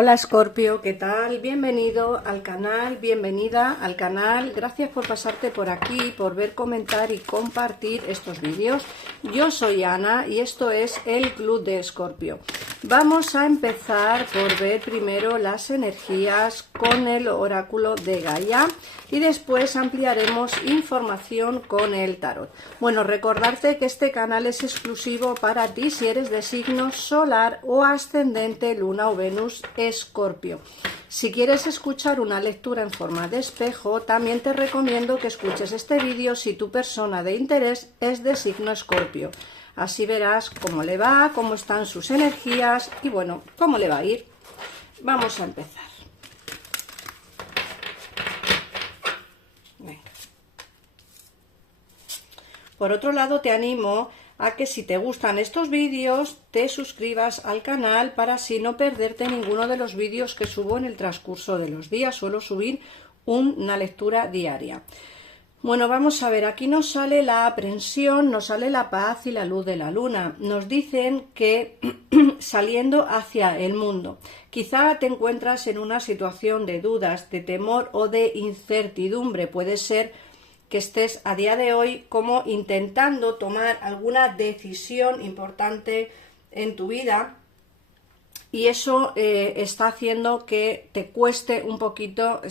Hola Escorpio, ¿qué tal? Bienvenido al canal, bienvenida al canal. Gracias por pasarte por aquí, por ver, comentar y compartir estos vídeos. Yo soy Ana y esto es el Club de Escorpio. Vamos a empezar por ver primero las energías con el oráculo de Gaia y después ampliaremos información con el tarot. Bueno, recordarte que este canal es exclusivo para ti si eres de signo solar o ascendente, luna o Venus Escorpio. Si quieres escuchar una lectura en forma de espejo, también te recomiendo que escuches este vídeo si tu persona de interés es de signo Escorpio. Así verás cómo le va, cómo están sus energías y bueno, cómo le va a ir. Vamos a empezar. Venga. Por otro lado, te animo a que si te gustan estos vídeos te suscribas al canal para así no perderte ninguno de los vídeos que subo en el transcurso de los días. Suelo subir una lectura diaria. Bueno, vamos a ver, aquí nos sale la aprensión, nos sale la paz y la luz de la luna. Nos dicen que saliendo hacia el mundo, quizá te encuentras en una situación de dudas, de temor o de incertidumbre. Puede ser que estés a día de hoy como intentando tomar alguna decisión importante en tu vida y eso está haciendo que te cueste un poquito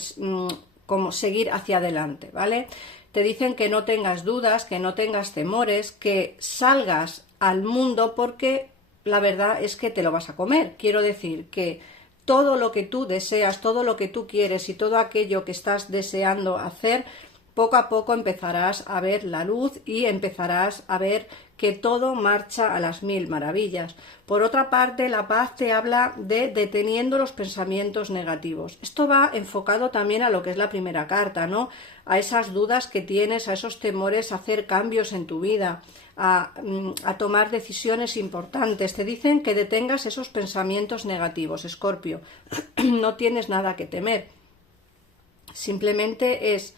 como seguir hacia adelante, ¿vale? Te dicen que no tengas dudas, que no tengas temores, que salgas al mundo porque la verdad es que te lo vas a comer. Quiero decir que todo lo que tú deseas, todo lo que tú quieres y todo aquello que estás deseando hacer, poco a poco empezarás a ver la luz y empezarás a ver que todo marcha a las mil maravillas. Por otra parte, la paz te habla de deteniendo los pensamientos negativos. Esto va enfocado también a lo que es la primera carta, ¿no? A esas dudas que tienes, a esos temores a hacer cambios en tu vida, a tomar decisiones importantes. Te dicen que detengas esos pensamientos negativos, Escorpio. No tienes nada que temer. Simplemente es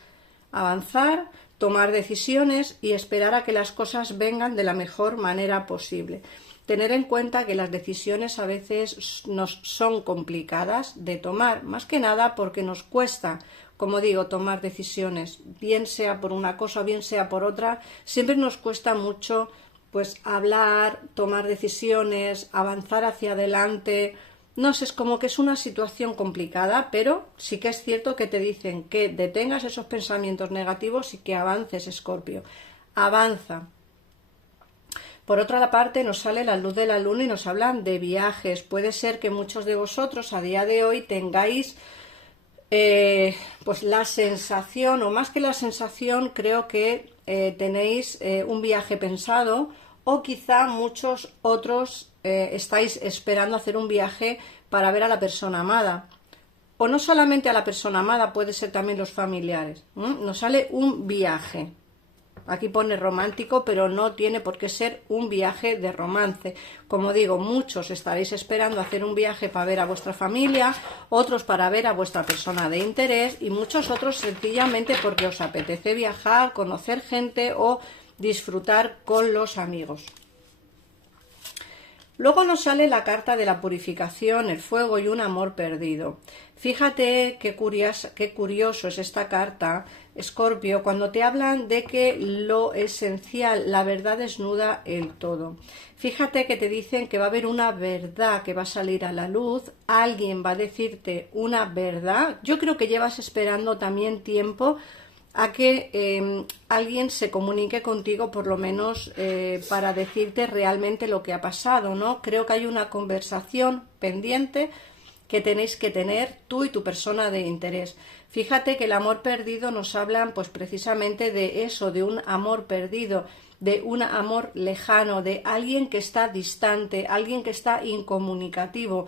avanzar, tomar decisiones y esperar a que las cosas vengan de la mejor manera posible. Tener en cuenta que las decisiones a veces nos son complicadas de tomar, más que nada porque nos cuesta, como digo, tomar decisiones, bien sea por una cosa o bien sea por otra, siempre nos cuesta mucho pues hablar, tomar decisiones, avanzar hacia adelante. No sé, es como que es una situación complicada, pero sí que es cierto que te dicen que detengas esos pensamientos negativos y que avances, Escorpio. Avanza. Por otra parte, nos sale la luz de la luna y nos hablan de viajes. Puede ser que muchos de vosotros a día de hoy tengáis pues la sensación, o más que la sensación, creo que tenéis un viaje pensado, o quizá muchos otros estáis esperando hacer un viaje para ver a la persona amada, o no solamente a la persona amada, puede ser también los familiares. Nos sale un viaje, aquí pone romántico, pero no tiene por qué ser un viaje de romance. Como digo, muchos estaréis esperando hacer un viaje para ver a vuestra familia, otros para ver a vuestra persona de interés y muchos otros sencillamente porque os apetece viajar, conocer gente o disfrutar con los amigos. Luego nos sale la carta de la purificación, el fuego y un amor perdido. Fíjate qué curioso es esta carta, Escorpio, cuando te hablan de que lo esencial, la verdad desnuda el todo. Fíjate que te dicen que va a haber una verdad que va a salir a la luz, alguien va a decirte una verdad. Yo creo que llevas esperando también tiempo a que alguien se comunique contigo, por lo menos para decirte realmente lo que ha pasado, ¿no? Creo que hay una conversación pendiente que tenéis que tener tú y tu persona de interés. Fíjate que el amor perdido nos hablan pues precisamente de eso, de un amor perdido, de un amor lejano, de alguien que está distante, alguien que está incomunicativo.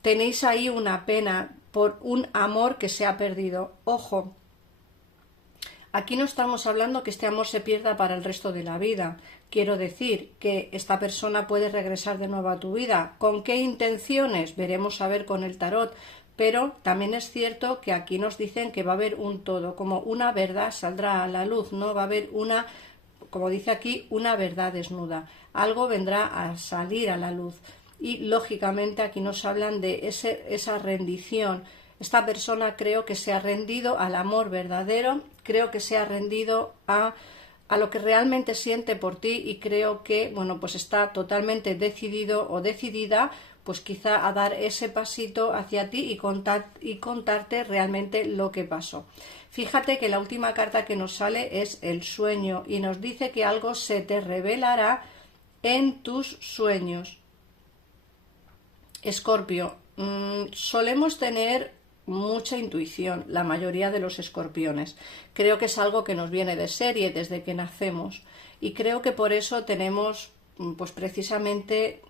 Tenéis ahí una pena por un amor que se ha perdido. Ojo. Aquí no estamos hablando que este amor se pierda para el resto de la vida. Quiero decir que esta persona puede regresar de nuevo a tu vida. ¿Con qué intenciones? Veremos a ver con el tarot. Pero también es cierto que aquí nos dicen que va a haber un todo, como una verdad saldrá a la luz, ¿no? Va a haber una, como dice aquí, una verdad desnuda. Algo vendrá a salir a la luz. y lógicamente aquí nos hablan de esa rendición. Esta persona creo que se ha rendido al amor verdadero, creo que se ha rendido a lo que realmente siente por ti y creo que, bueno, pues está totalmente decidido o decidida, pues quizá a dar ese pasito hacia ti y contarte realmente lo que pasó. Fíjate que la última carta que nos sale es el sueño y nos dice que algo se te revelará en tus sueños. Escorpio, solemos tener mucha intuición, la mayoría de los escorpiones. Creo que es algo que nos viene de serie desde que nacemos y creo que por eso tenemos pues precisamente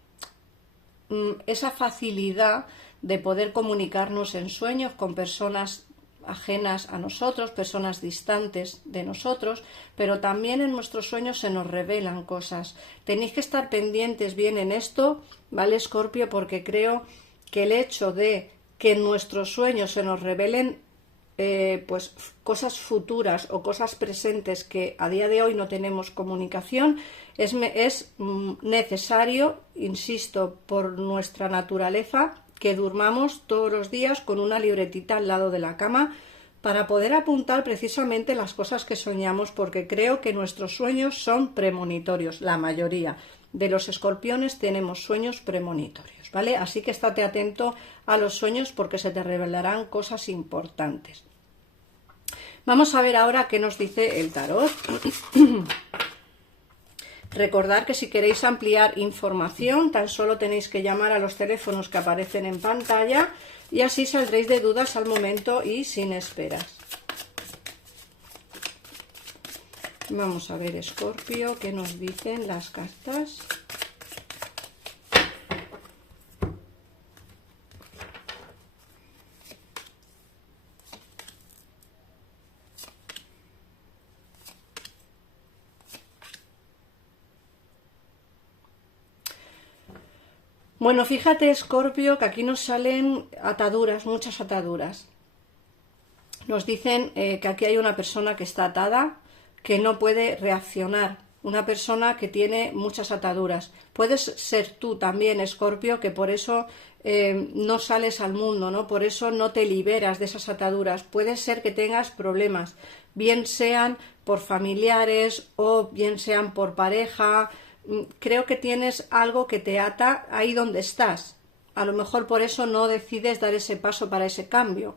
esa facilidad de poder comunicarnos en sueños con personas ajenas a nosotros, personas distantes de nosotros, pero también en nuestros sueños se nos revelan cosas. Tenéis que estar pendientes bien en esto, ¿vale, Escorpio? Porque creo que el hecho de que en nuestros sueños se nos revelen pues cosas futuras o cosas presentes que a día de hoy no tenemos comunicación es necesario, insisto, por nuestra naturaleza, que durmamos todos los días con una libretita al lado de la cama para poder apuntar precisamente las cosas que soñamos, porque creo que nuestros sueños son premonitorios. La mayoría de los escorpiones tenemos sueños premonitorios, ¿vale? Así que estate atento a los sueños porque se te revelarán cosas importantes. Vamos a ver ahora qué nos dice el tarot. Recordad que si queréis ampliar información, tan solo tenéis que llamar a los teléfonos que aparecen en pantalla y así saldréis de dudas al momento y sin esperas. Vamos a ver, Escorpio, qué nos dicen las cartas. Bueno, fíjate, Escorpio, que aquí nos salen ataduras, muchas ataduras. Nos dicen que aquí hay una persona que está atada, que no puede reaccionar, una persona que tiene muchas ataduras. Puedes ser tú también, Escorpio, que por eso no sales al mundo, ¿no? Por eso no te liberas de esas ataduras. Puede ser que tengas problemas, bien sean por familiares o bien sean por pareja. Creo que tienes algo que te ata ahí donde estás. A lo mejor por eso no decides dar ese paso para ese cambio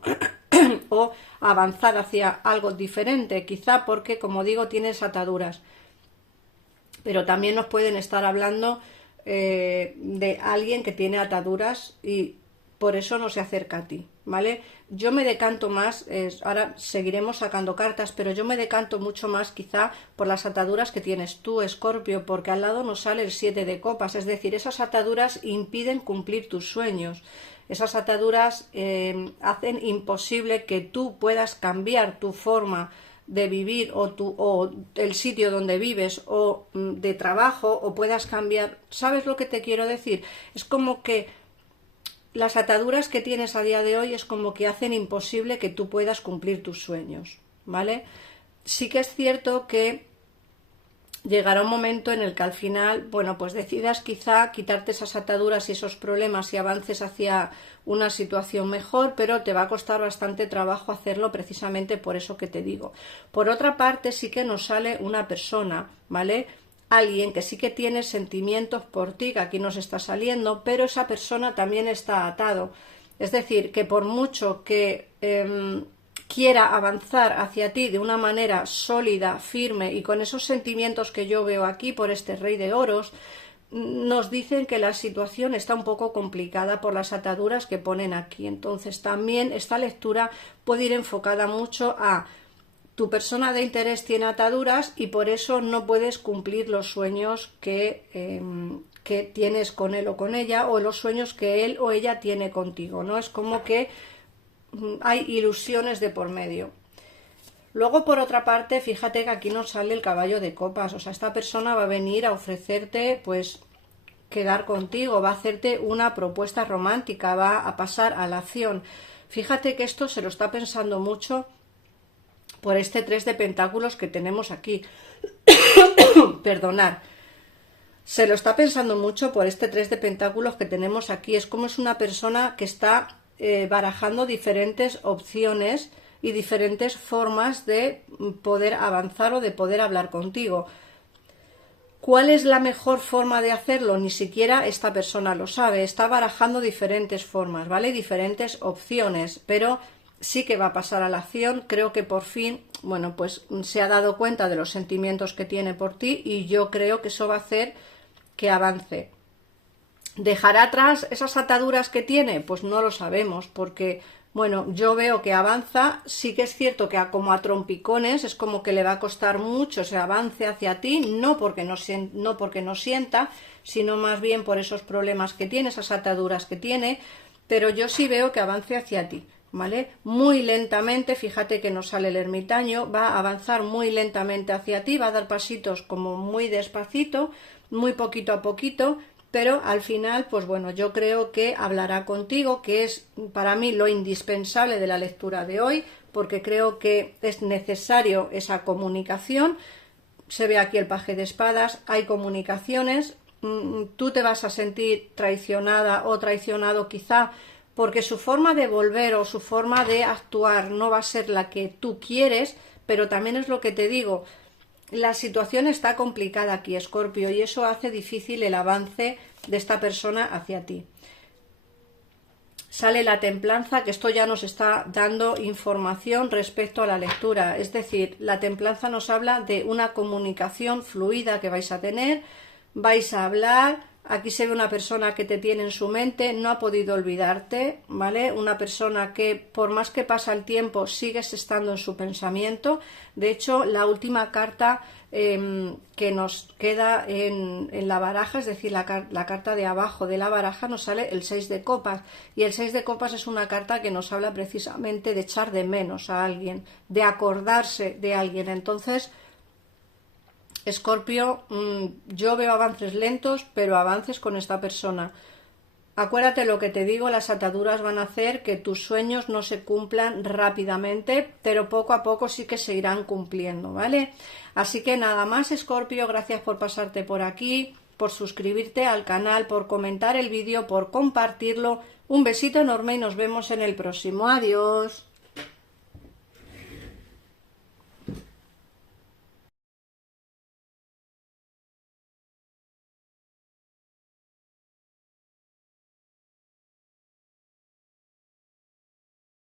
o avanzar hacia algo diferente, quizá porque, como digo, tienes ataduras. Pero también nos pueden estar hablando de alguien que tiene ataduras y por eso no se acerca a ti, ¿vale? Yo me decanto más, ahora seguiremos sacando cartas, pero yo me decanto mucho más quizá por las ataduras que tienes tú, Escorpio, porque al lado nos sale el 7 de copas, es decir, esas ataduras impiden cumplir tus sueños. Esas ataduras hacen imposible que tú puedas cambiar tu forma de vivir o el sitio donde vives o de trabajo o puedas cambiar. ¿Sabes lo que te quiero decir? Es como que las ataduras que tienes a día de hoy es como que hacen imposible que tú puedas cumplir tus sueños, ¿vale? Sí que es cierto que llegará un momento en el que al final, bueno, pues decidas quizá quitarte esas ataduras y esos problemas y avances hacia una situación mejor, pero te va a costar bastante trabajo hacerlo precisamente por eso que te digo. Por otra parte, sí que nos sale una persona, ¿vale? Alguien que sí que tiene sentimientos por ti, que aquí nos está saliendo, pero esa persona también está atado. Es decir, que por mucho que quiera avanzar hacia ti de una manera sólida, firme y con esos sentimientos que yo veo aquí por este Rey de Oros, nos dicen que la situación está un poco complicada por las ataduras que ponen aquí. Entonces también esta lectura puede ir enfocada mucho a tu persona de interés tiene ataduras y por eso no puedes cumplir los sueños que tienes con él o con ella, o los sueños que él o ella tiene contigo, ¿no? Es como que hay ilusiones de por medio. Luego, por otra parte, fíjate que aquí nos sale el caballo de copas. O sea, esta persona va a venir a ofrecerte, pues, quedar contigo, va a hacerte una propuesta romántica, va a pasar a la acción. Fíjate que esto se lo está pensando mucho por este 3 de pentáculos que tenemos aquí. Perdonad. Se lo está pensando mucho por este 3 de pentáculos que tenemos aquí. Es como es una persona que está barajando diferentes opciones y diferentes formas de poder avanzar o de poder hablar contigo. ¿Cuál es la mejor forma de hacerlo? Ni siquiera esta persona lo sabe. Está barajando diferentes formas, ¿vale? Diferentes opciones, pero sí que va a pasar a la acción. Creo que por fin, bueno, pues se ha dado cuenta de los sentimientos que tiene por ti y yo creo que eso va a hacer que avance. ¿Dejará atrás esas ataduras que tiene? Pues no lo sabemos, porque, bueno, yo veo que avanza. Sí que es cierto que como a trompicones es como que le va a costar mucho ese avance hacia ti, no porque no sienta, sino más bien por esos problemas que tiene, esas ataduras que tiene, pero yo sí veo que avance hacia ti, ¿vale? Muy lentamente, fíjate que nos sale el ermitaño, va a avanzar muy lentamente hacia ti, va a dar pasitos como muy despacito, muy poquito a poquito, pero al final, pues bueno, yo creo que hablará contigo, que es para mí lo indispensable de la lectura de hoy, porque creo que es necesario esa comunicación. Se ve aquí el paje de espadas, hay comunicaciones, tú te vas a sentir traicionada o traicionado quizá porque su forma de volver o su forma de actuar no va a ser la que tú quieres, pero también es lo que te digo, la situación está complicada aquí, Escorpio, y eso hace difícil el avance de esta persona hacia ti. Sale la templanza, que esto ya nos está dando información respecto a la lectura, es decir, la templanza nos habla de una comunicación fluida que vais a tener, vais a hablar. Aquí se ve una persona que te tiene en su mente, no ha podido olvidarte, ¿vale? Una persona que por más que pasa el tiempo sigues estando en su pensamiento. De hecho, la última carta que nos queda en la baraja, es decir, la carta de abajo de la baraja, nos sale el 6 de copas. Y el 6 de copas es una carta que nos habla precisamente de echar de menos a alguien, de acordarse de alguien. Entonces, Escorpio, yo veo avances lentos, pero avances con esta persona. Acuérdate lo que te digo, las ataduras van a hacer que tus sueños no se cumplan rápidamente, pero poco a poco sí que se irán cumpliendo, ¿vale? Así que nada más, Escorpio, gracias por pasarte por aquí, por suscribirte al canal, por comentar el vídeo, por compartirlo. Un besito enorme y nos vemos en el próximo. Adiós.